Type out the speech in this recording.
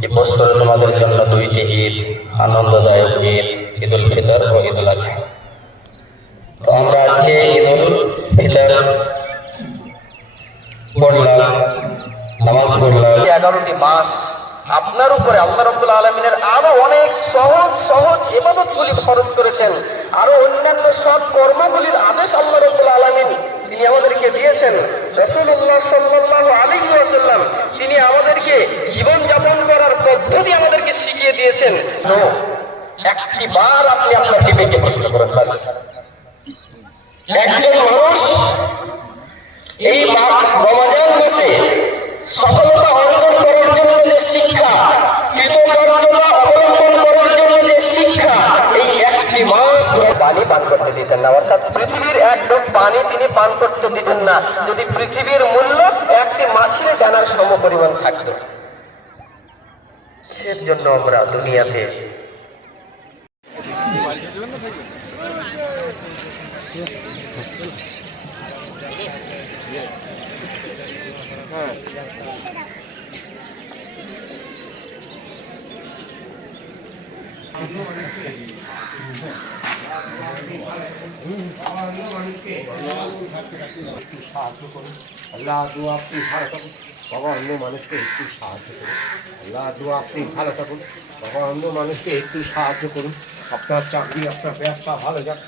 যে বছরে তোমাদের জন্য দুইটি ঈদ, আনন্দদায়ক ঈদ, ঈদুল ফিতর ও ঈদুল আজহা। তো আমরা আজকে ঈদুল ফিতর পড়লাম, নামাজ পড়লাম। 11টি মাস আপনার উপরে আল্লাহ রাব্বুল আলামিনের আরো অনেক সহজ সহজ ইবাদতগুলি ফরজ করেছেন, আরো অন্যান্য সৎ কর্মগুলির আদেশ আল্লাহ রাব্বুল আলামিন তিনি আমাদেরকে দিয়েছেন। রাসূলুল্লাহ সাল্লাল্লাহু আলাইহি ওয়াসাল্লাম তিনি আমাদেরকে জীবন যাপন করার পদ্ধতি আমাদেরকে শিখিয়ে দিয়েছেন। একটি বার আপনি আপনার বিবেককে প্রশ্ন করেন, বাস একজন মানুষ এই রমজান মাসে সফলতা অর্জন করার জন্য যে শিক্ষা, কৃতকার্যতা অবলম্বন করার জন্য যে শিক্ষা, এই একটি মাস পানি পান করতে দিতেন না, অর্থাৎ পৃথিবীর এক ডোব পানি তিনি পান করতে দিতেন না যদি পৃথিবীর মূল্য একটি মাছের দানার সম পরিমাণ থাকতো। সের জন্য আমরা দুনিয়াতে একটু সাহায্য করুন আল্লাহ, দোয়া আপনি ভালো থাকুন বাবা, অন্য মানুষকে একটু সাহায্য করুন আল্লাহ, দোয়া আপনি ভালো থাকুন বাবা, অন্য মানুষকে একটু সাহায্য করুন। আপনার চাকরি, আপনার ব্যবসা ভালো যাক।